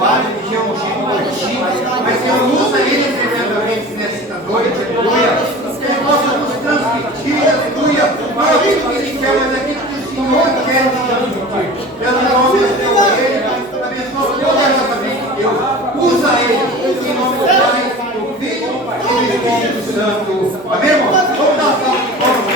abençoado, ele é ungido por ti, mas Senhor, usa ele tremendamente nesta noite, aleluia, que ele possa nos transmitir, aleluia, não aquilo que ele quer, mas aquilo que o Senhor quer nos transmitir. Deus, em nome de Deus, ele abençoa poderosamente, Deus, usa ele, em nome do Pai, do Filho e do Espírito Santo. Amém, irmão? Vamos dar uma salva de palmas.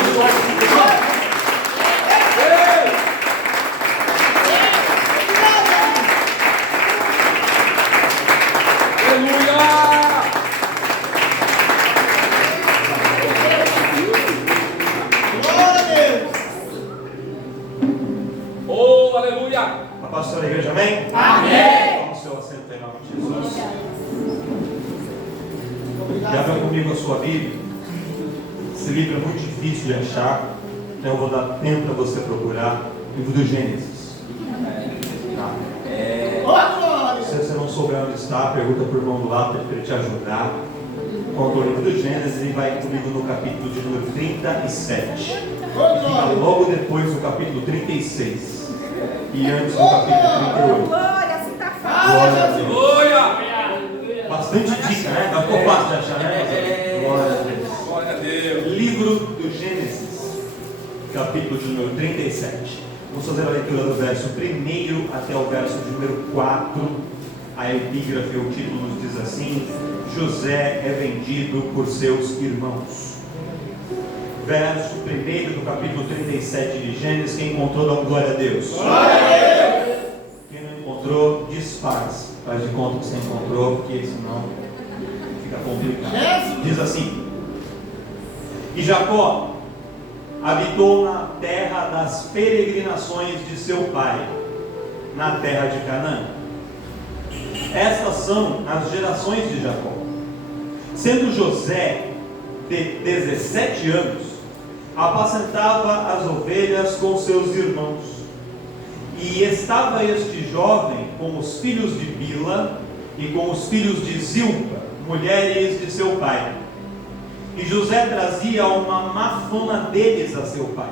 Pastor da igreja, amém? Amém! Toma o seu assento em nome de Jesus. Já vem comigo a sua Bíblia. Esse livro é muito difícil de achar, então eu vou dar tempo para você procurar. Livro do Gênesis. Tá? Se você não souber onde está, pergunta para o irmão do lado para ele te ajudar. Quanto ao livro do Gênesis, ele vai comigo no capítulo de número 37. E fica logo depois do capítulo 36. E antes do capítulo 38. Glória, assim está fácil. Glória! Bastante dica, né? Dá ficou fácil de achar, né? Glória a Deus. Glória a Deus. Livro do Gênesis, capítulo de número 37. Vamos fazer a leitura do verso 1 até o verso de número 4. A epígrafe, o título nos diz assim: José é vendido por seus irmãos. Verso 1 do capítulo 37 de Gênesis. Quem encontrou, dá uma glória a Deus. Glória a Deus. Quem não encontrou, desfaz. Faz de conta que você encontrou, porque senão fica complicado. Diz assim: E Jacó habitou na terra das peregrinações de seu pai, na terra de Canaã. Estas são as gerações de Jacó. Sendo José de 17 anos, apacentava as ovelhas com seus irmãos. E estava este jovem com os filhos de Bila e com os filhos de Zilpa, mulheres de seu pai. E José trazia uma má fama deles a seu pai.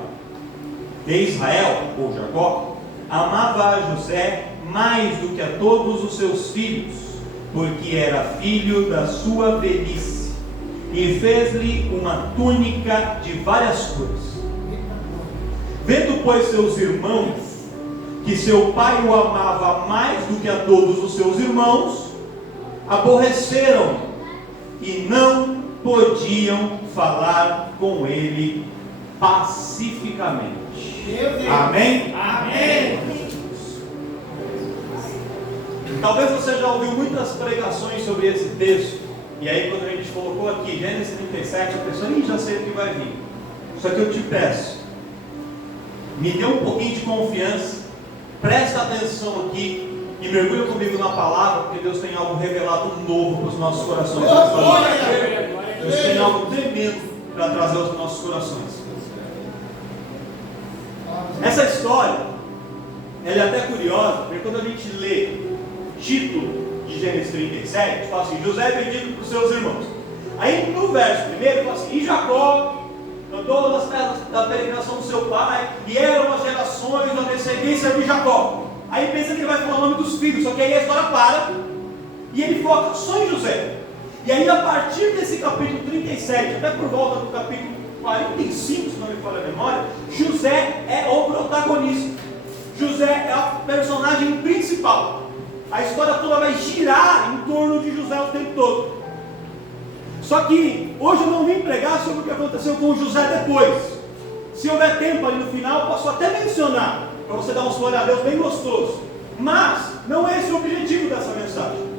E Israel, ou Jacó, amava a José mais do que a todos os seus filhos, porque era filho da sua velhice. E fez-lhe uma túnica de várias cores. Vendo, pois, seus irmãos que seu pai o amava mais do que a todos os seus irmãos, aborreceram e não podiam falar com ele pacificamente. Amém? Amém. Talvez você já ouviu muitas pregações sobre esse texto. E aí quando a gente colocou aqui Gênesis 37, a pessoa nem já sei o que vai vir. Só que eu te peço, me dê um pouquinho de confiança, presta atenção aqui e mergulha comigo na palavra, porque Deus tem algo revelado novo para os nossos corações. Deus tem algo tremendo para trazer aos nossos corações. Essa história, ela é até curiosa, porque quando a gente lê o título de Gênesis 37, fala assim: José é vendido por seus irmãos. Aí no verso primeiro fala assim: E Jacó andou nas terras da peregrinação do seu pai, e eram as gerações da descendência de Jacó. Aí pensa que ele vai falar o nome dos filhos, só que aí a história para e ele foca só em José. E aí a partir desse capítulo 37, até por volta do capítulo 45, se não me falha a memória, José é o protagonista. José é a personagem principal. A história toda vai girar em torno de José o tempo todo. Só que hoje eu não vim pregar sobre o que aconteceu com José depois. Se houver tempo ali no final, posso até mencionar, para você dar um glória a Deus bem gostoso. Mas não é esse o objetivo dessa mensagem.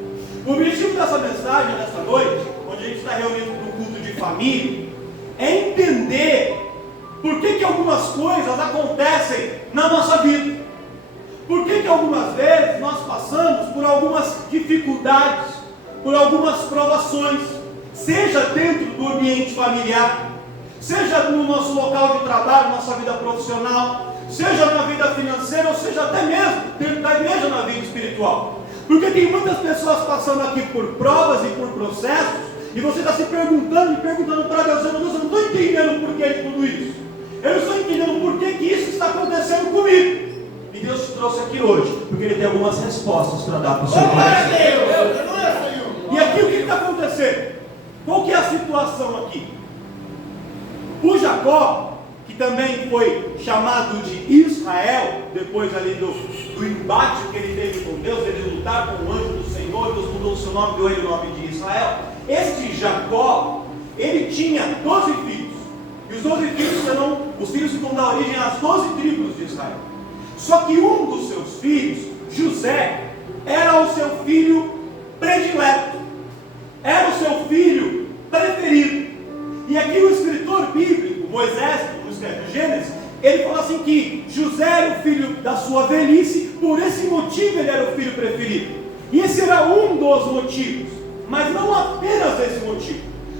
O objetivo dessa mensagem, nesta noite, onde a gente está reunido no culto de família, é entender por que algumas coisas acontecem na nossa vida. Por que algumas vezes nós passamos por algumas dificuldades, por algumas provações, seja dentro do ambiente familiar, seja no nosso local de trabalho, nossa vida profissional, seja na vida financeira, ou seja até mesmo dentro da igreja, na vida espiritual. Porque tem muitas pessoas passando aqui por provas e por processos, e você está se perguntando para Deus: eu não estou entendendo o porquê de tudo isso. Eu não estou entendendo por que isso está acontecendo comigo. E Deus te trouxe aqui hoje, porque Ele tem algumas respostas para dar para o seu Glória a coração. Deus. E aqui o que está acontecendo? Qual que é a situação aqui? O Jacó, que também foi chamado de Israel, depois ali do embate que ele teve com Deus, ele lutar com o anjo do Senhor, Deus mudou o seu nome, deu ele o nome de Israel. Este Jacó, ele tinha 12 filhos, e os 12 filhos serão os filhos que vão dar origem às 12 tribos de Israel. Só que um dos seus filhos, José, era o seu filho predileto, era o seu filho preferido. E aqui o escritor bíblico, Moisés, no escreve Gênesis, ele fala assim que José era o filho da sua velhice, por esse motivo ele era o filho preferido. E esse era um dos motivos, mas não apenas esse motivo.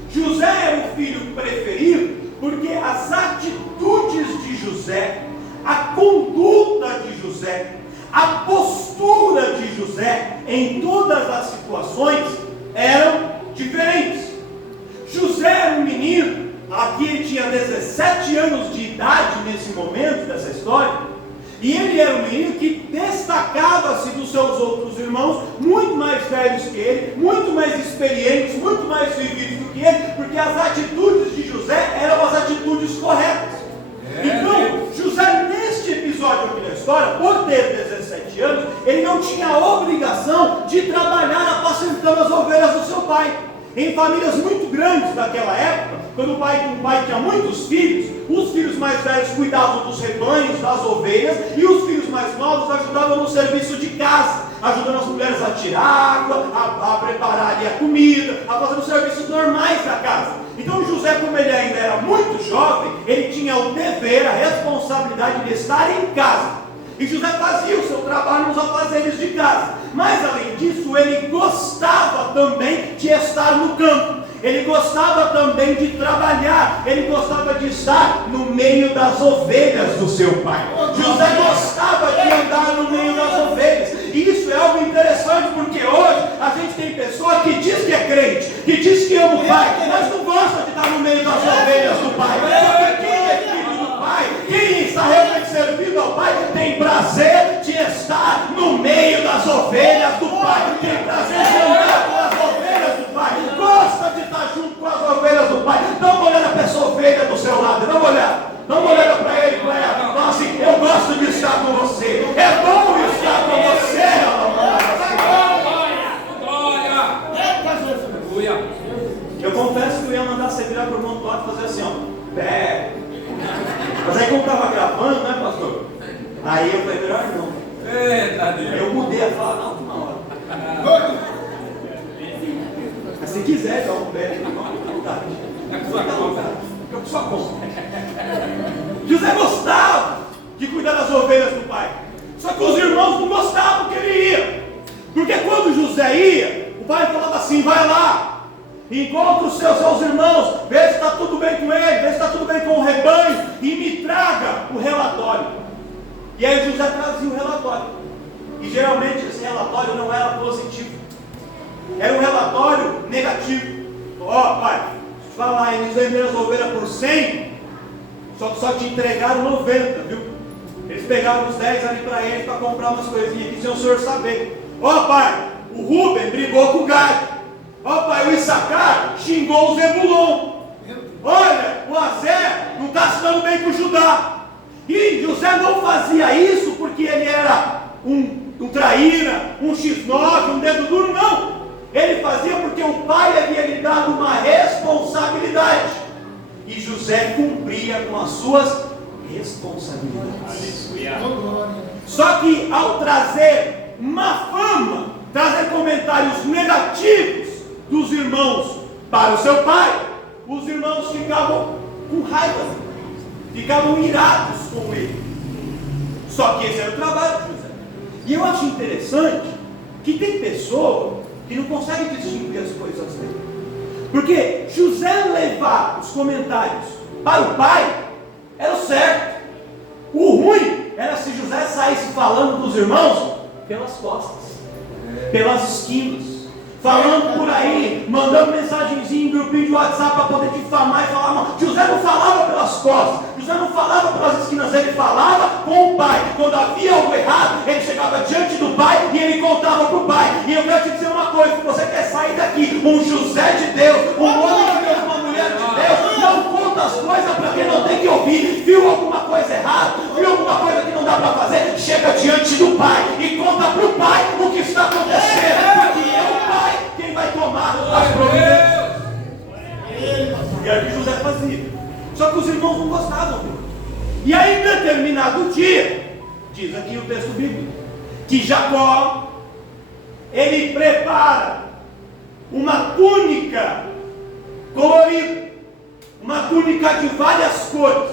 José era o filho preferido porque as atitudes de José, a conduta de José, a postura de José em todas as situações eram diferentes. José era um menino, aqui ele tinha 17 anos de idade nesse momento dessa história, e ele era um menino que destacava-se dos seus outros irmãos, muito mais velhos que ele, muito mais experientes, muito mais vividos do que ele, porque as atitudes de José eram as atitudes corretas. Então, José, neste episódio aqui da história, por ter 17 anos, ele não tinha a obrigação de trabalhar apacentando as ovelhas do seu pai. Em famílias muito grandes daquela época, quando o pai tinha muitos filhos, os filhos mais velhos cuidavam dos rebanhos, das ovelhas, e os filhos mais novos ajudavam no serviço de casa, ajudando as mulheres a tirar água, a preparar ali a comida, a fazer os serviços normais da casa. Então José, como ele ainda era muito jovem, ele tinha o dever, a responsabilidade de estar em casa. E José fazia o seu trabalho nos afazeres de casa. Mas além disso, ele gostava também de estar no campo. Ele gostava também de trabalhar. Ele gostava de estar no meio das ovelhas do seu pai. José gostava de andar no meio das ovelhas. E isso é algo interessante, porque hoje a gente tem pessoa que diz que é crente, que diz que ama o pai, mas não gosta de estar no meio das ovelhas do pai. Porque quem é filho do pai, quem está realmente servindo ao pai, tem prazer de estar no meio das ovelhas do pai, tem prazer de andar com as ovelhas do pai, gosta de estar junto com as ovelhas do pai. Dá uma olhada para essa ovelha do seu lado, dá uma olhada para ele, para ela. Fala assim: eu gosto de estar com você, é bom estar com você. Eu confesso que eu ia mandar você virar para o irmão do lado e fazer assim, ó, pé. Mas aí como estava gravando, né, pastor? Aí eu falei, melhor não. Eita Deus. Eu mudei a fala na última hora. Mas se quiser dar um pé, fica à vontade. É com sua conta. Fica com sua conta. José gostava de cuidar das ovelhas do pai. Só que os irmãos não gostavam que ele ia. Porque quando José ia, o pai falava assim: vai lá, encontra os seus irmãos, vê se está tudo bem com ele, vê se está tudo bem com o rebanho, e me traga o relatório. E aí José trazia o relatório. E geralmente esse relatório não era positivo, era um relatório negativo. Ó, pai, falar, eles venderam as ovelhas por 100, só te entregaram 90, viu? Eles pegaram os 10 ali para eles, para comprar umas coisinhas aqui, sem o senhor saber. Ó, pai, o Rubem brigou com o Gad. Ó, pai, o Issacar xingou o Zebulon. Olha, o Azé não está se dando bem com o Judá. E José não fazia isso porque ele era um traíra, um X9, um dedo duro, não. Ele fazia porque o pai havia lhe dado uma responsabilidade. E José cumpria com as suas responsabilidades. Só que ao trazer má fama, trazer comentários negativos dos irmãos para o seu pai, os irmãos ficavam com raiva, ficavam irados com ele. Só que esse era o trabalho de José. E eu acho interessante que tem pessoa que não consegue distinguir as coisas dele. Porque José levar os comentários para o pai era o certo. O ruim era se José saísse falando dos irmãos pelas costas, pelas esquinas, falando por aí, mandando mensagenzinha em grupinho de WhatsApp para poder difamar e falar mal. José não falava pelas costas, José não falava pelas esquinas, ele falava com o pai. Quando havia algo errado, ele chegava diante do pai e ele contava para o pai. E eu quero te dizer uma coisa: se você quer sair daqui um José de Deus, um homem de Deus, uma mulher de Deus, não conta as coisas para quem não tem que ouvir. Viu alguma coisa errada? Viu alguma coisa que não dá para fazer? Chega diante do pai e conta para o pai o que está acontecendo, porque é o pai quem vai tomar as providências. E era o que José fazia. Só que os irmãos não gostavam dele. E aí, em determinado dia, diz aqui o texto bíblico, que Jacó, ele prepara uma túnica colorida, uma túnica de várias cores.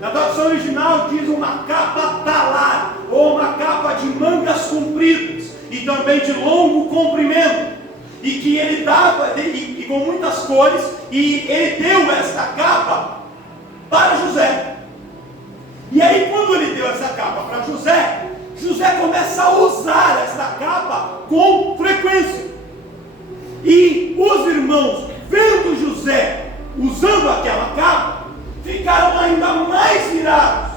Na tradução original diz uma capa talar, ou uma capa de mangas compridas, e também de longo comprimento, e que ele dava, e com muitas cores, e ele deu esta capa para José. E aí, quando ele deu essa capa para José, José começa a usar essa capa com frequência. E os irmãos, vendo José usando aquela capa, ficaram ainda mais irados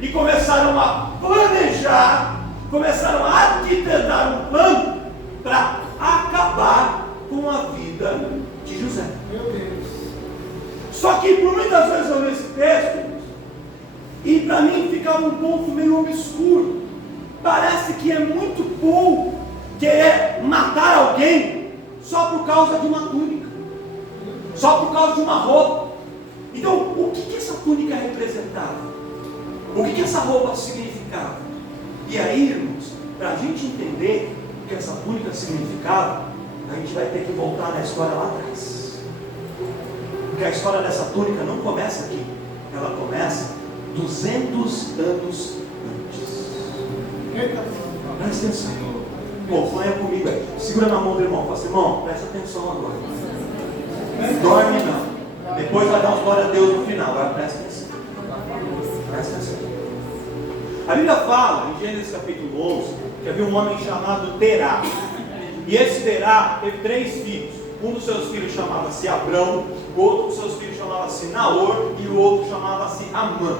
e começaram a planejar, começaram a arquitetar um plano para acabar com a vida de José. Só que por muitas vezes eu leio esse texto e para mim ficava um ponto meio obscuro. Parece que é muito pouco querer matar alguém só por causa de uma túnica, só por causa de uma roupa. Então, o que essa túnica representava? O que essa roupa significava? E aí, irmãos, para a gente entender o que essa túnica significava, a gente vai ter que voltar na história lá atrás. Porque a história dessa túnica não começa aqui, ela começa 200 anos antes. Presta atenção. Acompanha comigo aí. Segura na mão do irmão. Fala assim: irmão, presta atenção agora. Dorme não. Depois vai dar uma glória a Deus no final. Agora presta atenção. Presta atenção. A Bíblia fala, em Gênesis capítulo 11, que havia um homem chamado Terá. E esse Terá teve 3 filhos. Um dos seus filhos chamava-se Abrão, o outro dos seus filhos chamava-se Naor e o outro chamava-se Amã.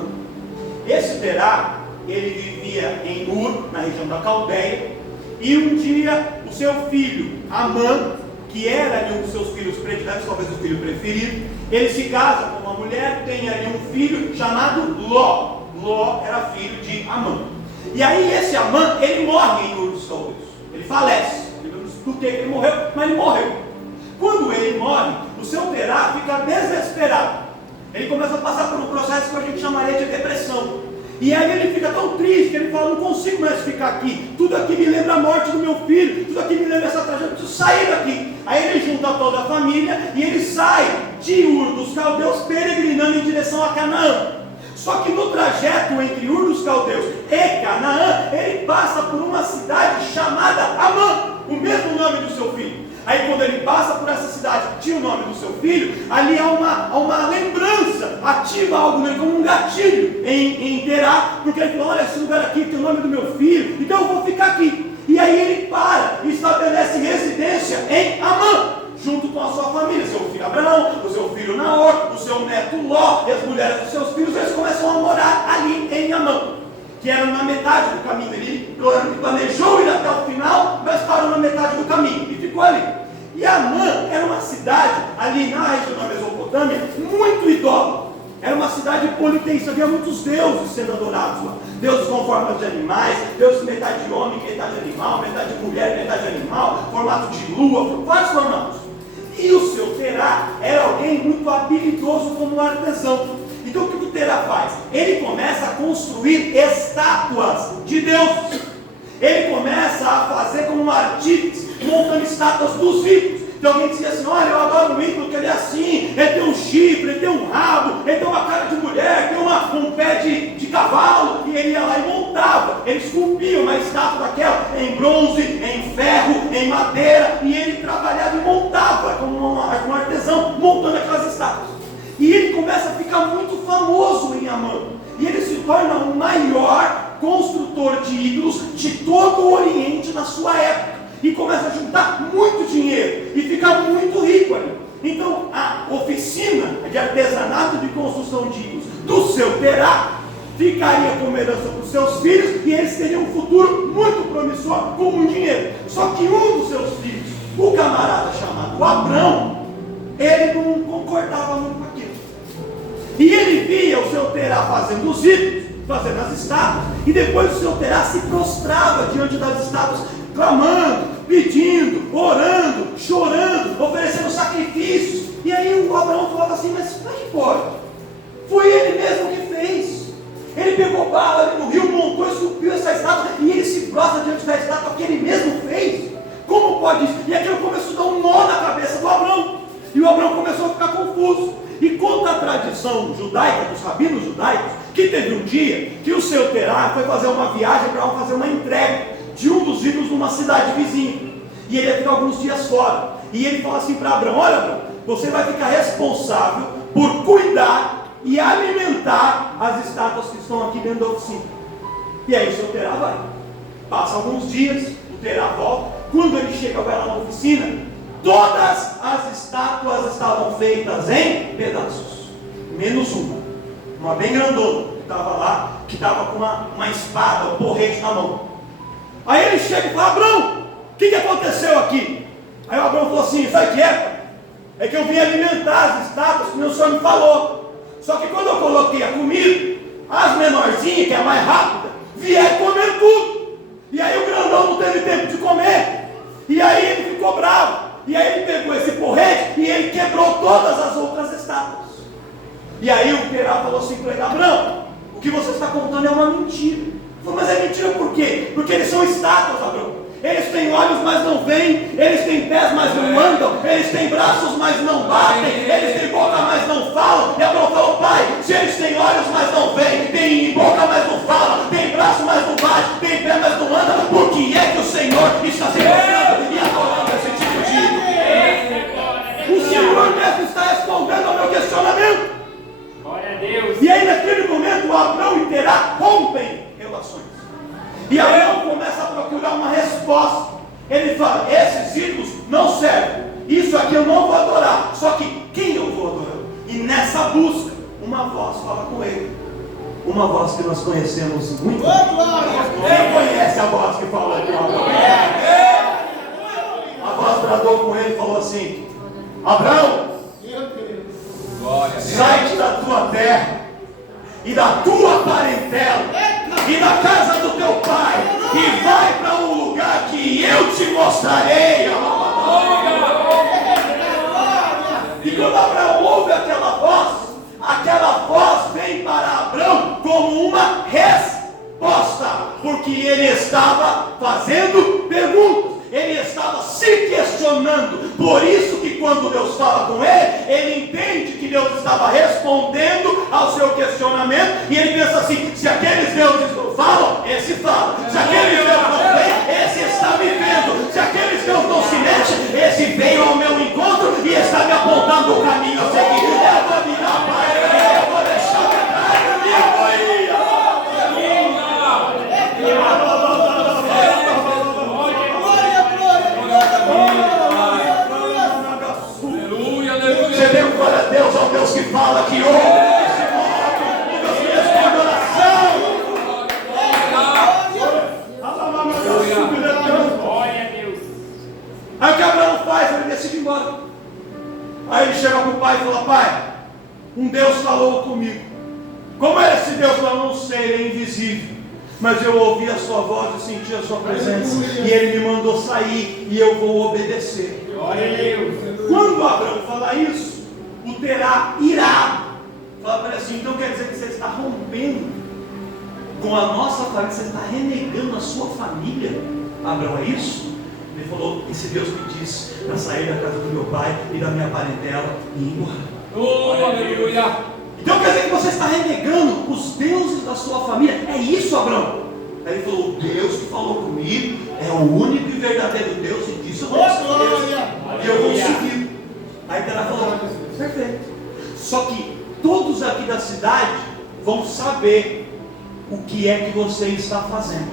Esse Terá, ele vivia em Ur, na região da Caldeia, e um dia o seu filho Amã, que era ali um dos seus filhos prediletos, talvez o filho preferido, ele se casa com uma mulher, tem ali um filho chamado Ló. Ló era filho de Amã. E aí esse Amã, ele morre em Ur dos Caldeus, ele falece. Do que ele morreu, mas ele morreu. Quando ele morre, o seu Terá fica desesperado. Ele começa a passar por um processo que a gente chamaria de depressão. E aí ele fica tão triste que ele fala: não consigo mais ficar aqui. Tudo aqui me lembra a morte do meu filho. Tudo aqui me lembra essa tragédia. Eu preciso sair daqui. Aí ele junta toda a família e ele sai de Ur dos Caldeus, peregrinando em direção a Canaã. Só que no trajeto entre Ur dos Caldeus e Canaã, ele passa por uma cidade chamada Amã, o mesmo nome do seu filho. Aí quando ele passa por essa cidade que tinha o nome do seu filho, ali há uma lembrança, ativa algo nele como um gatilho em Terá, porque ele fala: olha, esse lugar aqui tem o nome do meu filho, então eu vou ficar aqui. E aí ele para e estabelece residência em Amã, junto com a sua família, seu filho Abraão, o seu filho Naor, o seu neto Ló e as mulheres dos seus filhos. Eles começam a morar ali em Amã, que era na metade do caminho. Ele planejou ir até o final, mas parou na metade do caminho e ficou ali. E Amã era uma cidade ali na região da Mesopotâmia muito idólatra. Era uma cidade politeísta, havia muitos deuses sendo adorados lá. Deuses com forma de animais, deuses metade de homem, metade de animal, metade de mulher, metade de animal, formato de lua, vários formatos. E o seu Terá era alguém muito habilidoso como artesão. Então o que o Terá faz? Ele começa a construir estátuas de deuses. Ele começa a fazer como um artífice, montando estátuas dos ídolos. Então alguém dizia assim: olha, eu adoro um ídolo que ele é assim, ele tem um chifre, ele tem um rabo, ele tem uma cara de mulher, tem um pé de cavalo. E ele ia lá e montava, ele esculpia uma estátua daquela em bronze, em ferro, em madeira, e ele trabalhava e montava como um artesão, montando aquelas estátuas. E ele começa a ficar muito famoso em Amã, e ele se torna o maior construtor de ídolos de todo o Oriente na sua época, e começa a juntar muito dinheiro e ficar muito rico ali. Então a oficina de artesanato de construção de ídolos do seu Terá ficaria como herança para os seus filhos, e eles teriam um futuro muito promissor com muito dinheiro. Só que um dos seus filhos, o camarada chamado Abrão, ele não concordava muito com aquilo. E ele via o seu Terá fazendo os ídolos, fazendo as estátuas, e depois o seu Terá se prostrava diante das estátuas, clamando, pedindo, orando, chorando, oferecendo sacrifícios. E aí o Abraão falava assim: mas como é que pode? Foi ele mesmo que fez. Ele pegou barro ali no rio, montou e esculpiu essa estátua, e ele se prostra diante da estátua que ele mesmo fez. Como pode isso? E aquilo começou a dar um nó na cabeça do Abraão, e o Abraão começou a ficar confuso. E conta a tradição judaica, dos rabinos judaicos, que teve um dia que o seu Terá foi fazer uma viagem para fazer uma entrega de um dos ídolos numa cidade vizinha, e ele ia ficar alguns dias fora. E ele fala assim para Abraão: olha, Abraão, você vai ficar responsável por cuidar e alimentar as estátuas que estão aqui dentro da oficina. E aí o seu Terá vai. Passa alguns dias, o Terá volta. Quando ele chega, vai lá na oficina, todas as estátuas estavam feitas em pedaços, menos uma bem grandona, que estava lá, que estava com uma espada, um porrete na mão. Aí ele chega e fala: Abraão, o que aconteceu aqui? Aí o Abraão falou assim: sabe o que é, pai? É que eu vim alimentar as estátuas que meu senhor me falou. Só que quando eu coloquei a comida, as menorzinhas, que é a mais rápida, vieram comer tudo. E aí o grandão não teve tempo de comer. E aí ele ficou bravo. E aí ele pegou esse porrete e ele quebrou todas as outras estátuas. E aí o Terá falou assim para ele: Abraão, o que você está contando é uma mentira. Ele falou: mas é mentira por quê? Porque eles são estátuas, Abraão. Eles têm olhos, mas não veem. Eles têm pés, mas não andam. Eles têm braços, mas não batem. Eles têm boca, mas não falam. E Abraão falou: pai, se eles têm olhos, mas não veem, têm boca, mas não falam, têm braço, mas não bate, têm pé, mas não anda, por que é que o Senhor está se mostrando e adorando esse tipo de... O Senhor mesmo está respondendo ao meu questionamento. Glória a Deus. E aí naquele momento Abraão e Terá rompem relações. E Abraão começa a procurar uma resposta. Ele fala: esses ídolos não servem, isso aqui eu não vou adorar. Só que quem eu vou adorar? E nessa busca, uma voz fala com ele. Uma voz que nós conhecemos muito bem. Quem conhece a voz que fala com Abraão? A voz bradou com ele e falou assim: Abraão, sai-te da tua terra e da tua parentela e da casa do teu pai, e vai para um lugar que eu te mostrarei. E quando Abraão ouve aquela voz vem para Abraão como uma resposta, porque ele estava fazendo perguntas, ele estava se questionando. Por isso que quando Deus fala com ele entende que Deus estava respondendo ao seu questionamento, e ele pensa assim: se aqueles deuses não falam, esse fala. Se aqueles deuses não veem, esse está me vendo. Se aqueles deuses não se mexem, esse veio ao meu encontro e está me apontando o caminho a seguir. Eu vou virar para ele, eu vou deixar para trás e eu vou ir. Você deu glória a Deus, ao Deus que fala, que ouve, que se move, o Deus que responde oração. Glória a Deus. Aí o que Abraão faz? Ele decide ir embora. Aí ele chega para o pai e fala: pai, um Deus falou comigo. Como é esse Deus? Eu não sei, ele é invisível, mas eu ouvi a sua voz e senti a sua presença, e ele me mandou sair e eu vou obedecer. Glória a Deus. Quando Abraão fala isso, o Terá irado fala para ele assim: então quer dizer que você está rompendo com a nossa família, você está renegando a sua família? Abraão, é isso? Ele falou: esse Deus me disse para sair da casa do meu pai e da minha parentela e ir embora. Oh, aleluia. Então quer dizer que você está renegando os deuses da sua família? É isso, Abraão? Aí ele falou: o Deus que falou comigo é o único e verdadeiro Deus, e disso eu vou e eu vou seguir. Aí Terá falou: perfeito. Só que todos aqui da cidade vão saber o que é que você está fazendo,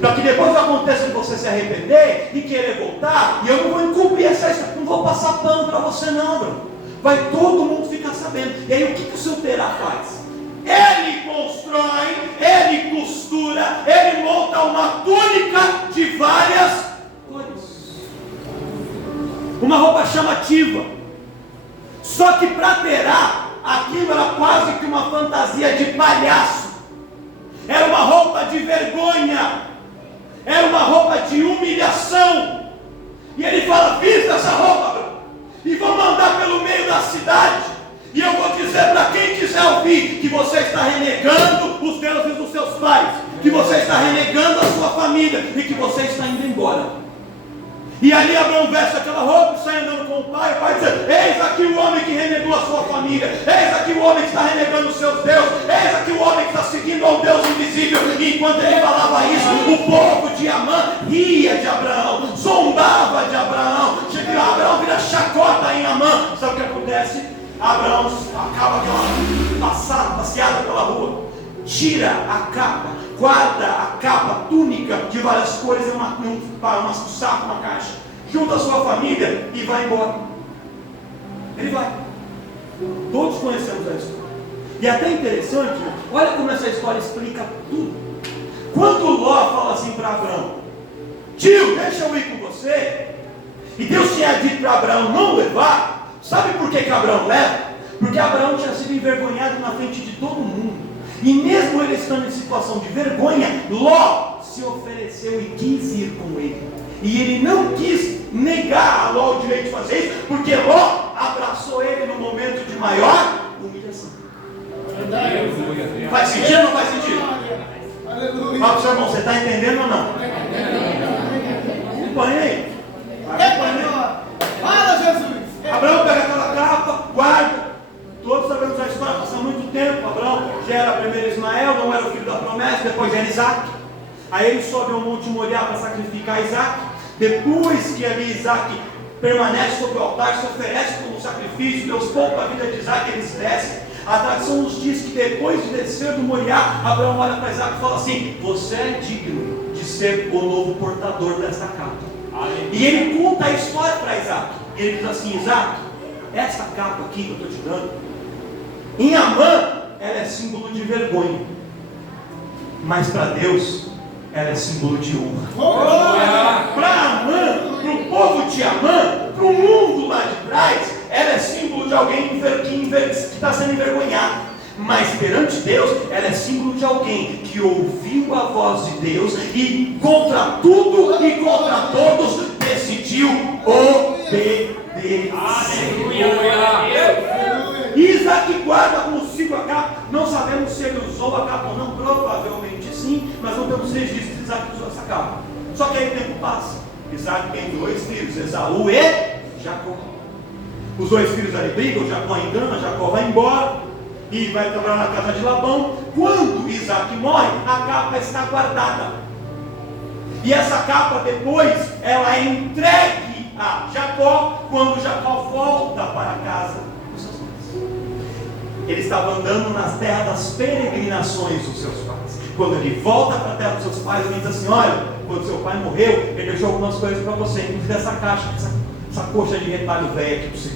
para que depois aconteça de você se arrepender e querer voltar, e eu não vou encobrir essa história, não vou passar pano para você não, Abraão. Vai todo mundo ficar sabendo. E aí o que o seu Terá faz? ele constrói, ele costura, ele monta uma túnica de várias cores. Uma roupa chamativa. Só que para terá, aquilo era quase que uma fantasia de palhaço. Era uma roupa de vergonha. Era uma roupa de humilhação. E ele fala: vista essa roupa e vamos andar pelo meio da cidade. E eu vou dizer para quem quiser ouvir que você está renegando os deuses dos seus pais, que você está renegando a sua família e que você está indo embora. E ali Abraão veste aquela roupa e sai andando com o pai diz: eis aqui o homem que renegou a sua família, eis aqui o homem que está renegando os seus deuses, eis aqui o homem que está seguindo ao Deus invisível. E enquanto ele falava isso, o povo de Amã ria de Abraão, zombava de Abraão. Abraão vira chacota em Amã. Sabe o que acontece? Abraão acaba aquela passeada pela rua, tira a capa, guarda a capa, túnica de várias cores em um saco, uma caixa, junta a sua família e vai embora. Ele vai. Todos conhecemos a história. E até interessante, olha como essa história explica tudo. Quando Ló fala assim para Abraão: tio, deixa eu ir com você, e Deus tinha dito para Abraão não levar, sabe por que Abraão leva? Porque Abraão tinha sido envergonhado na frente de todo mundo. E mesmo ele estando em situação de vergonha, Ló se ofereceu e quis ir com ele. E ele não quis negar a Ló o direito de fazer isso, porque Ló abraçou ele no momento de maior humilhação. Faz sentido ou não faz sentido? Fala para o seu irmão, você está entendendo ou não? Acompanhei. Fala, Jesus! Abraão pega aquela capa, guarda. Todos sabemos a história, passa muito tempo. Abraão gera primeiro Ismael, não era o filho da promessa, depois gera Isaac. Aí ele sobe ao monte Moriá para sacrificar Isaac. Depois que ali Isaac permanece sobre o altar, se oferece como sacrifício, Deus poupa a vida de Isaac, eles descem. A tradição nos diz que depois de descer do Moriá, Abraão olha para Isaac e fala assim: você é digno de ser o novo portador desta capa. E ele conta a história para Isaac. E ele diz assim: Isaac, essa capa aqui que eu estou te dando, em Amã, ela é símbolo de vergonha, mas para Deus, ela é símbolo de honra. Para Amã, para o povo de Amã, para o mundo lá de trás, ela é símbolo de alguém que está sendo envergonhado. Mas perante Deus, ela é símbolo de alguém que ouviu a voz de Deus e contra tudo e contra todos decidiu obedecer. Isaac guarda consigo a capa. Não sabemos se ele usou a capa ou não, provavelmente sim, mas não temos registro de Isaac usou essa capa. Só que aí o tempo passa. Isaac tem 2 filhos, Esaú e Jacó. Os 2 filhos aí brigam, Jacó engana, Jacó vai embora e vai trabalhar na casa de Labão. Quando Isaac morre, a capa está guardada. E essa capa depois, ela é entregue a Jacó, quando Jacó volta para a casa dos seus pais. Ele estava andando nas terras das peregrinações dos seus pais. Quando ele volta para a terra dos seus pais, ele diz assim: olha, quando seu pai morreu, ele deixou algumas coisas para você, inclusive essa caixa, essa coxa de retalho velho aqui para você.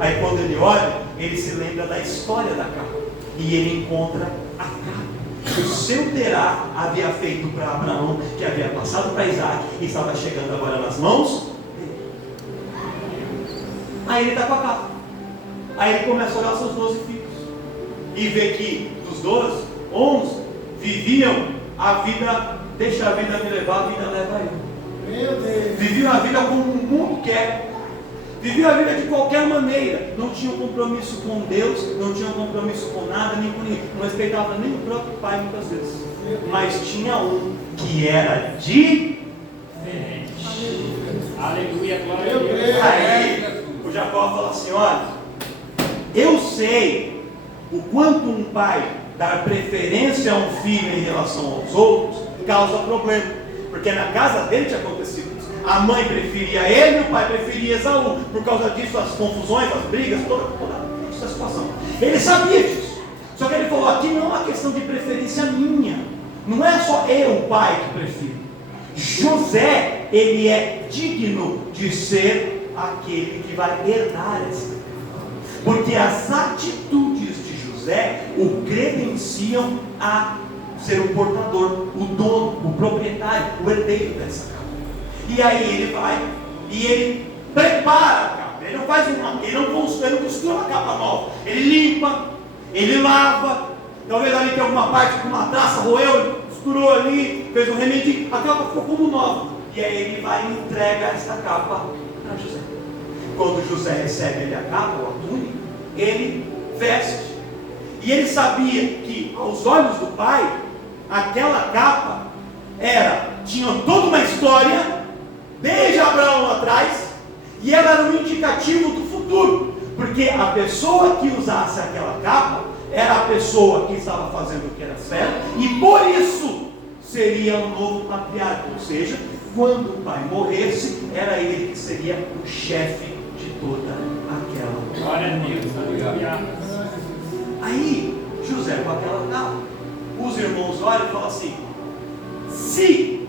Aí quando ele olha, ele se lembra da história da capa. E ele encontra a capa que o seu Terá havia feito para Abraão, que havia passado para Isaac e estava chegando agora nas mãos dele. Aí ele está com a capa. Aí ele começa a olhar os seus 12 filhos e vê que dos 12, 11 viviam a vida, deixa a vida me levar, a vida leva eu. Meu Deus! Viviam a vida como o mundo quer. Viviam a vida de qualquer maneira. Não tinham compromisso com Deus, não tinham compromisso com nada, nem com ninguém. Não respeitava nem o próprio pai muitas vezes. Mas tinha um que era diferente. Aleluia, glória a Deus. Aí o Jacó fala assim: olha, eu sei o quanto um pai dar preferência a um filho em relação aos outros causa problema. Porque na casa dele tinha acontecido. A mãe preferia ele e o pai preferia Esaú. Por causa disso, as confusões, as brigas, toda essa situação. Ele sabia disso. Só que ele falou: aqui não é uma questão de preferência minha. Não é só eu, o pai, que prefiro. José, ele é digno de ser aquele que vai herdar essa. Porque as atitudes de José o credenciam a ser o portador, o dono, o proprietário, o herdeiro dessa capa. E aí ele vai e ele prepara a capa. Ele não faz ele não costura uma capa nova. Ele limpa, ele lava. Talvez ali tem alguma parte com uma traça, roeu, costurou ali, fez um remedinho, a capa ficou como nova. E aí ele vai e entrega essa capa para José. Quando José recebe ele a capa ou a túnica, ele veste. E ele sabia que, aos olhos do pai, aquela capa tinha toda uma história, desde Abraão lá atrás, e ela era um indicativo do futuro, porque a pessoa que usasse aquela capa era a pessoa que estava fazendo o que era certo, e por isso seria um novo patriarca, ou seja, quando o pai morresse, era ele que seria o chefe de toda aquela. Glória a Deus, aleluia. Aí, José com aquela capa, os irmãos olham e falam assim: se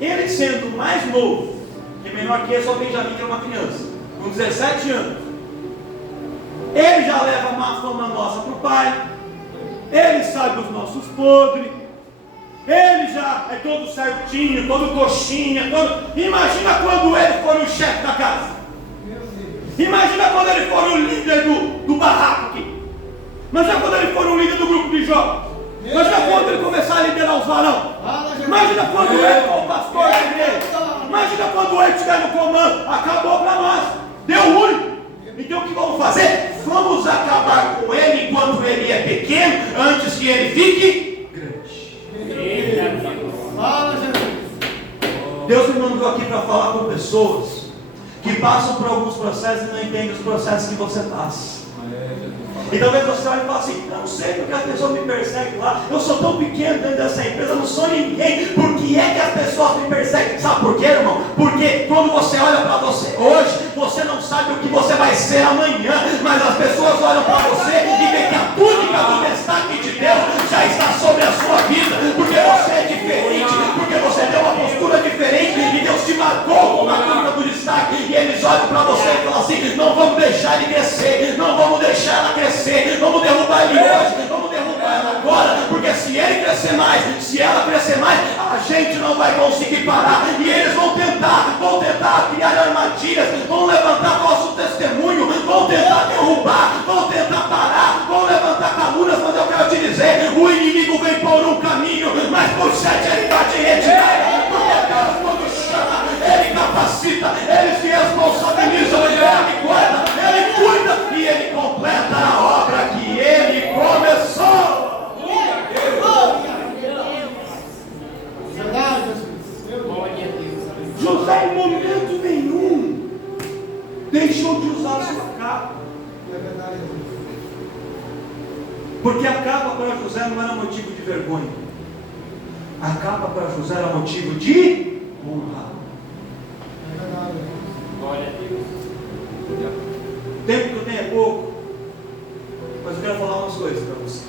ele sendo mais novo, que menor que ele, só Benjamim, que é uma criança, com 17 anos, ele já leva a má fama nossa para o pai, ele sabe os nossos podres, ele já é todo certinho, todo coxinha, imagina quando ele for o chefe da casa, imagina quando ele for o líder do barraco aqui, imagina quando ele for o líder do grupo de jovens, imagina quando ele começar a liderar os varões, imagina quando ele for o pastor da igreja, imagina quando ele estiver no comando. Acabou para nós, deu ruim. Então o que vamos fazer? Vamos acabar com ele enquanto ele é pequeno, antes que ele fique grande. Deus me mandou aqui para falar com pessoas que passam por alguns processos e não entendem os processos que você passa. E talvez você olhe e fale assim: eu não sei porque as pessoas me perseguem lá, eu sou tão pequeno dentro dessa empresa, eu não sou ninguém. Por que é que as pessoas me perseguem? Sabe por quê, irmão? Porque quando você olha para você hoje, você não sabe o que você vai ser amanhã, mas as pessoas olham para você e veem que a túnica do destaque de Deus já está sobre a sua vida, porque você é diferente, porque você tem uma postura diferente, e Deus te marcou com a túnica do destaque, e eles olham para você e falam assim: não vamos deixar ele crescer, não vamos deixar ela crescer, vamos derrubar ele hoje, vamos derrubar ela agora, porque se ele crescer mais, se ela crescer mais, a gente não vai conseguir parar, e eles vão tentar criar armadilhas, vão levantar nosso testemunho, vão tentar derrubar, vão tentar parar, vão levantar calúnias, mas eu quero te dizer: o inimigo vem por um caminho, mas por 7 ele vai te retirar, porque Deus, quando chama, ele capacita, ele se responsabiliza, ele guarda, ele cuida e ele completa a obra que ele começou. José em momento nenhum deixou de usar a sua capa, porque a capa para José não era motivo de vergonha, a capa para José era motivo de honra. Glória a Deus. O tempo que eu tenho é pouco, mas eu quero falar umas coisas para você.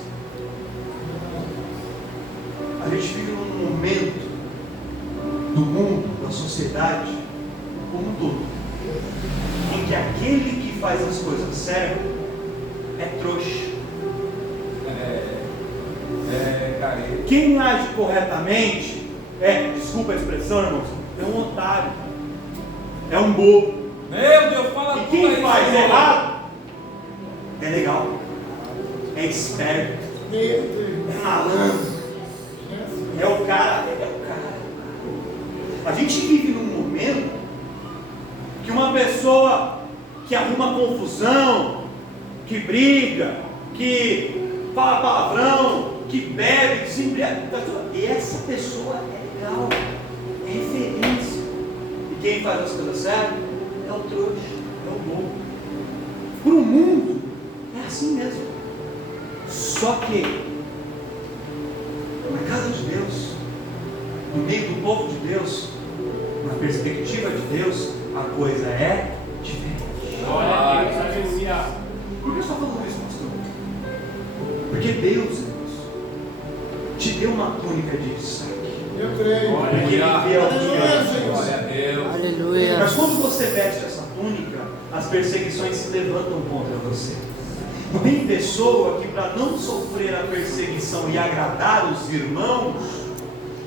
A gente vive num momento do mundo, da sociedade, como um todo, em que aquele que faz as coisas certas é trouxa. Quem age corretamente desculpa a expressão, irmãos, é um otário, é um bobo. Meu Deus, fala E quem faz errado é legal, é esperto, é malandro, é o cara. A gente vive num momento que uma pessoa que arruma confusão, que briga, que fala palavrão, que bebe, que se embriaga, e essa pessoa é legal, é referência. E quem faz as coisas certas é o trouxa, é o bobo. Para o mundo é assim mesmo. Só que na casa de Deus, no meio do povo de Deus, na perspectiva de Deus, a coisa é diferente. Glória a Deus, aleluia. Por que eu estou falando isso, pastor? Porque Deus, te deu uma túnica de destaque. Eu creio. Porque Ele vê o dia. Glória a Deus. Aleluia. Mas quando você veste essa túnica, as perseguições se levantam contra você. Tem pessoa que, para não sofrer a perseguição e agradar os irmãos,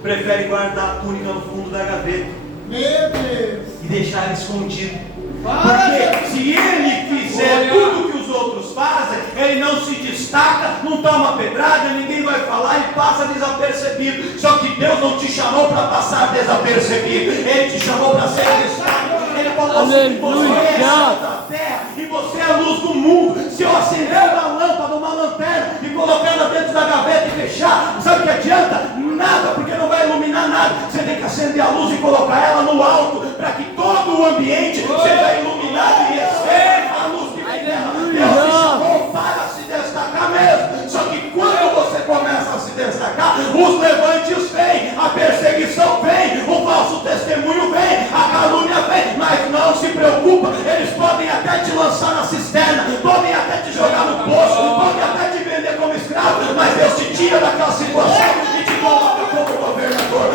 prefere guardar a túnica no fundo da gaveta. Meu Deus! E deixar ela escondida. Porque se ele fizer tudo que os outros fazem, ele não se destaca, não toma pedrada, ninguém vai falar e passa desapercebido. Só que Deus não te chamou para passar desapercebido, Ele te chamou para ser destaque. Ele falou assim: você é a sal da terra e você é a luz do mundo. Se eu acender uma lâmpada, uma lanterna e colocar ela dentro da gaveta e fechar, sabe o que adianta? Nada, porque não vai iluminar nada. Você tem que acender a luz e colocar ela no alto, para que todo o ambiente seja iluminado e receba a luz que vem dela. Deus te chamou para se destacar mesmo. Só que quando você começa a se destacar, os levantes vêm, a perseguição vem, o falso testemunho vem, a calúnia vem. Mas não se preocupa, eles podem até te lançar na cisterna, podem até te jogar no poço, podem até te vender como escravo, mas Deus te tira daquela situação e te coloca como governador.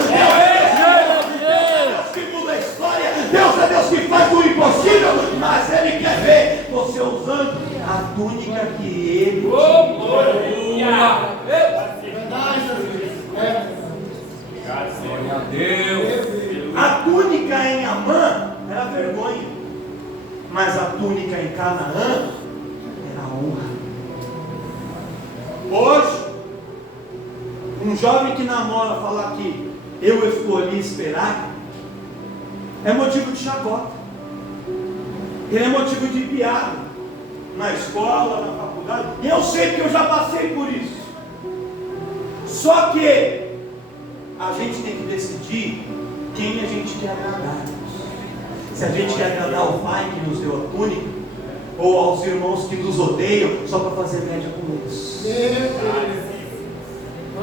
Deus que muda a história, Deus é Deus que faz o impossível, mas Ele quer ver você usando a túnica que Ele te Glória a Deus. A túnica em Amã era vergonha, mas a túnica em Canaã era honra. Hoje, um jovem que namora falar que eu escolhi esperar é motivo de chacota. Ele é motivo de piada na escola, na faculdade. E eu sei que eu já passei por isso. Só que a gente tem que decidir quem a gente quer agradar. Se a gente quer agradar o Pai que nos deu a túnica, ou aos irmãos que nos odeiam só para fazer média com eles.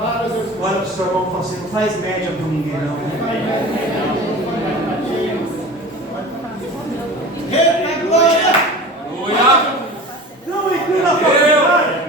Olha para o seu irmão e fala assim: não faz média com ninguém não. Não inclina a faculdade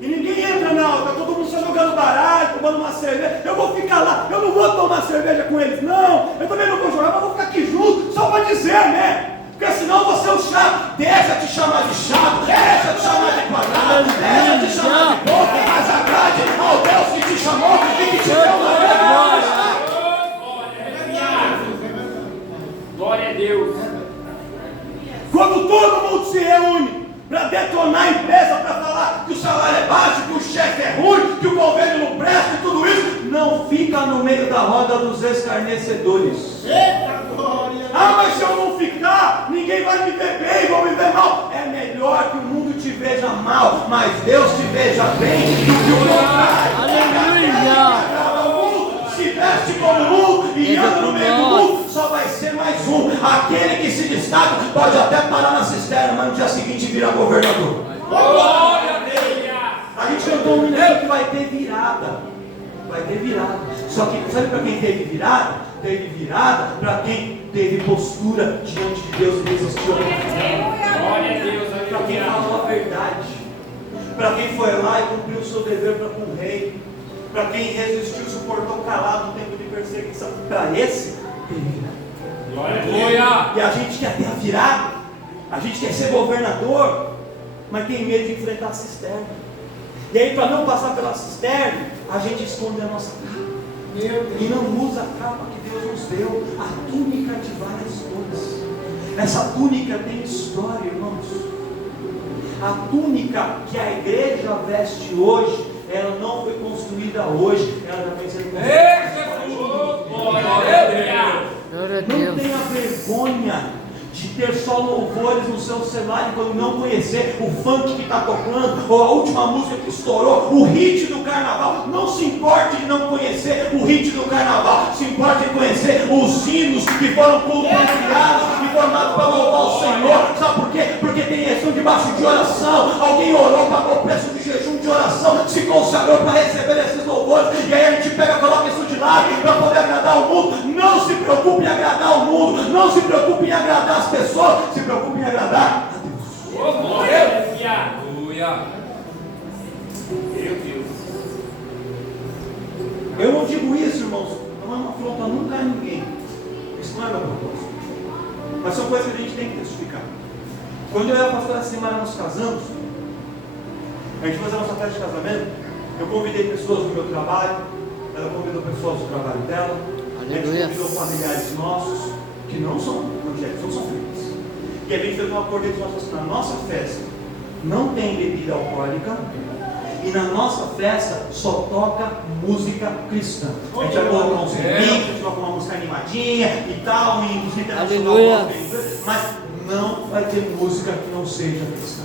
e ninguém entra não, está todo mundo só jogando baralho, tomando uma cerveja. Eu vou ficar lá, eu não vou tomar cerveja com eles não, eu também não vou jogar, mas vou ficar aqui junto, só para dizer, né? Porque senão você é um chato. Deixa te chamar de chato, deixa te chamar de quadrado, deixa te chamar de boca, mas agrade ao Deus que te chamou e que te deu uma Glória a Deus. Quando todo mundo se reúne para detonar a empresa, para falar que o salário é baixo, que o chefe é ruim, que o governo não presta e tudo isso, não fica no meio da roda dos escarnecedores. Ah, mas se eu não ficar, ninguém vai me ver bem, vão me ver mal. É melhor que o mundo te veja mal, mas Deus te veja bem do que o contrário. Aleluia! Se veste como o mundo e anda no meio do mundo, só vai ser mais um. Aquele que se destaca pode até parar na cisterna, mas no dia seguinte vira governador. Glória a Deus. A gente cantou um minuto que vai ter virada. Vai ter virada. Só que sabe para quem teve virada? Teve virada para quem teve postura diante de Deus e resistiu. Glória a Deus. Para quem falou a verdade. Para quem foi lá e cumpriu o seu dever para com o rei. Para quem resistiu e suportou calado no tempo de perseguição. Para esse, teve virada. Glória a Deus. E a gente quer ter a virada. A gente quer ser governador, mas tem medo de enfrentar a cisterna. E aí, para não passar pela cisterna, a gente esconde a nossa capa. E não usa a capa que Deus nos deu, a túnica de várias cores. Essa túnica tem história, irmãos. A túnica que a igreja veste hoje, ela não foi construída hoje, ela já vem sendo construída. Não tenha vergonha de ter só louvores no seu celular e quando não conhecer o funk que está tocando, ou a última música que estourou, o hit do carnaval. Não se importe de não conhecer o hit do carnaval, se importe em conhecer os hinos que foram criados e formados para louvar o Senhor. Sabe por quê? Porque tem estão debaixo de oração. Alguém orou, pagou o preço de jejum de oração, se consagrou para receber esses louvores, e aí a gente pega e coloca isso de lado para poder agradar o mundo. Não se preocupe em agradar o mundo, não se preocupe em agradar as pessoas, se preocupe em agradar a Deus. Aleluia. Meu Deus. Eu não digo isso, irmãos, não é uma afronta nunca a ninguém. Isso não é meu propósito. Mas são coisas que a gente tem que testificar. Quando eu e a pastora Simara nos casamos, A gente fazer a nossa festa de casamento, eu convidei pessoas do meu trabalho, ela convidou pessoas do trabalho dela, a gente convidou familiares nossos, que não são evangélicos, não são crentes. E a gente fez um acordo entre nós, na nossa festa não tem bebida alcoólica, e na nossa festa só toca música cristã. A gente vai colocar uns remix, a gente vai colocar uma música animadinha e tal, e música internacional, mas não vai ter música que não seja cristã.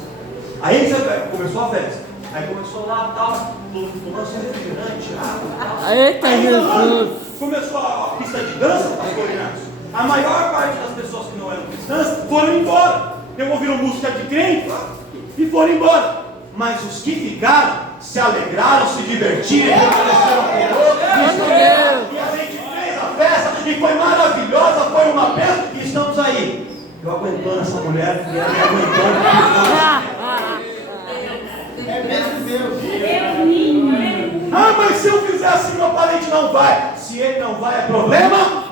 Aí a gente começou a festa, aí começou lá, tal, tomando refrigerante, água. Eita, Jesus! Começou a pista de dança, pastor Inácio. A maior parte das pessoas que não eram cristãs foram embora. Ouviram música de crente e foram embora. Mas os que ficaram se alegraram, se divertiram, permaneceram conosco. E a gente fez a festa e foi maravilhosa, foi uma bênção. E estamos aí. Eu aguentando essa mulher e ela me aguentando. É mesmo Deus. Ah, mas se eu fizer assim, meu parente não vai. Se ele não vai, é problema?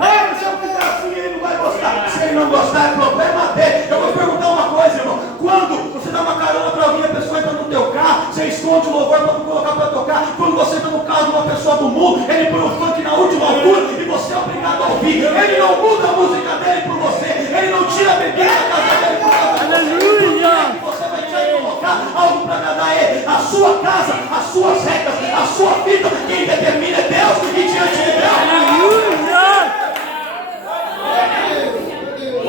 Ah, mas se eu fizer assim, ele não vai gostar. Se ele não gostar, é problema dele. Eu vou perguntar uma coisa, irmão. Quando você dá uma carona para alguém, a pessoa entra no teu carro, você esconde o louvor para não colocar para tocar. Quando você entra no carro de uma pessoa do mundo, ele põe o funk na última altura e você é obrigado a ouvir. Ele não muda a música dele por você. Ele não tira a bebida da casa dele por causa de você. Você vai ter que colocar algo para agradar ele. A sua casa, as suas regras, a sua vida, quem determina é Deus e diante de Deus.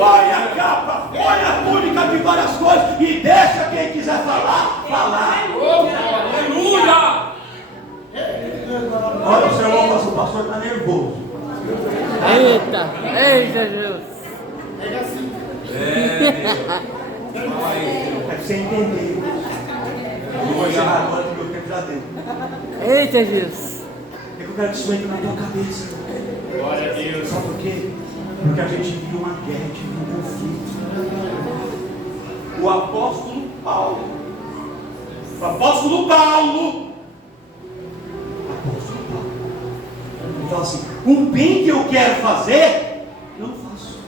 Olha a capa, olha a túnica de várias cores e deixa quem quiser falar, falar. Aleluia! Olha o seu irmão, o pastor está nervoso. Eita! Ei, Jesus! É pra você entender. Eu vou encerrar agora que o meu tempo já deu. Eita, Jesus! É que eu quero que isso entre na tua cabeça. Glória a Deus. Sabe por quê? Porque a gente vive uma guerra, a gente vive um conflito. O apóstolo Paulo, ele fala assim: o bem que eu quero fazer, eu não faço.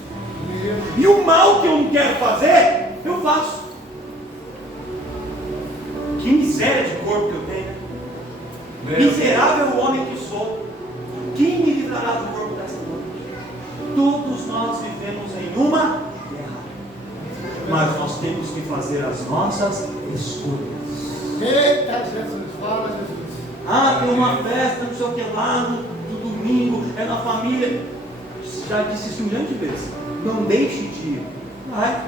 E o mal que eu não quero fazer, eu faço. Que miséria de corpo que eu tenho, né? Miserável homem que sou. Quem me livrará do corpo dessa noite? Todos nós vivemos em uma guerra, mas nós temos que fazer as nossas escolhas. Eita, Jesus, fala, Jesus. Ah, tem uma festa, não sei o que lá, no domingo, é na família. Já disse isso um milhão de vezes. Não deixe de ir. Vai.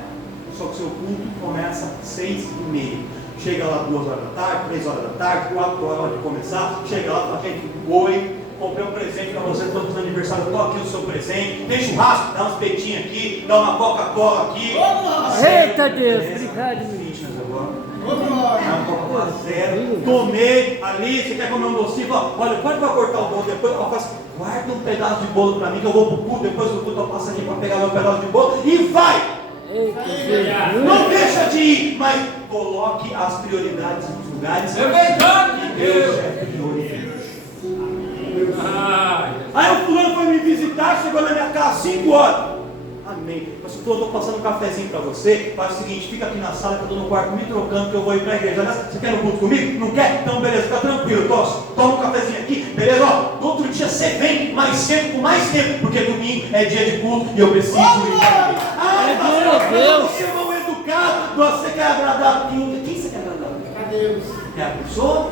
Só que o seu culto começa às 6h30. Chega lá 2 horas da tarde, 3 horas da tarde, 4 horas de começar. Chega lá e fala: gente, oi, comprei um presente para você, todo no aniversário, estou aqui o seu presente. Tem churrasco, dá uns peitinhos aqui, dá uma Coca-Cola aqui. Eita, Deus! Obrigado, meu. Fitness agora. Uma Coca-Cola zero. Tomei ali, você quer comer um docinho? Olha, quando vai cortar o bolo depois? Eu faço, guarda um pedaço de bolo para mim, que eu vou pro culto, depois do culto eu passo aqui para pegar meu pedaço de bolo e vai! Eita, Jesus! Não deixa de ir, mas coloque as prioridades nos lugares. É verdade, que Deus Deus. é prioridade. Ai, Aí o fulano foi me visitar, chegou na minha casa às 5 horas. Amém. Mas eu estou passando um cafezinho para você. Faz o seguinte, fica aqui na sala que eu estou no quarto me trocando, que eu vou ir para a igreja. Aliás, você quer no culto comigo? Não quer? Então beleza, fica tranquilo. Toma um cafezinho aqui, beleza? Ó, no outro dia você vem mais cedo, com mais tempo, porque domingo é dia de culto e eu preciso ir para a igreja. Você é mal educado, você quer agradar quem? Quem você quer agradar? A Deus. É a pessoa?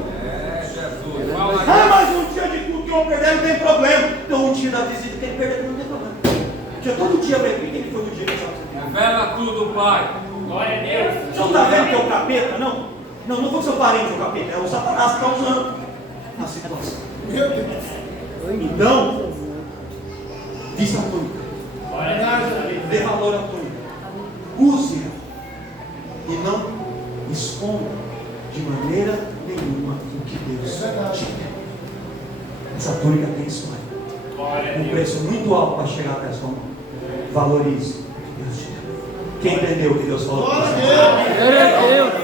Jesus. Fala Ah, mas um dia de culto que eu perder não tem problema. Então um dia da visita que ele perder não tem problema. Porque todo dia eu lembro que ele foi no dia que eu Revela tudo, Pai. Glória a Deus. Você não está vendo que é o capeta? Não. Não foi o seu parente o capeta, é o Satanás que está usando a situação. Meu Deus. Então, vista a túnica. Glória a Deus. Dê valor à túnica. Use-a. E não esconda de maneira nenhuma o que Deus te der. Essa túnica tem história. Glória a Um Deus. preço muito alto para chegar até a sua mão. Valorize o que Deus te deu. Quem entendeu o que Deus falou para você? Glória a Deus!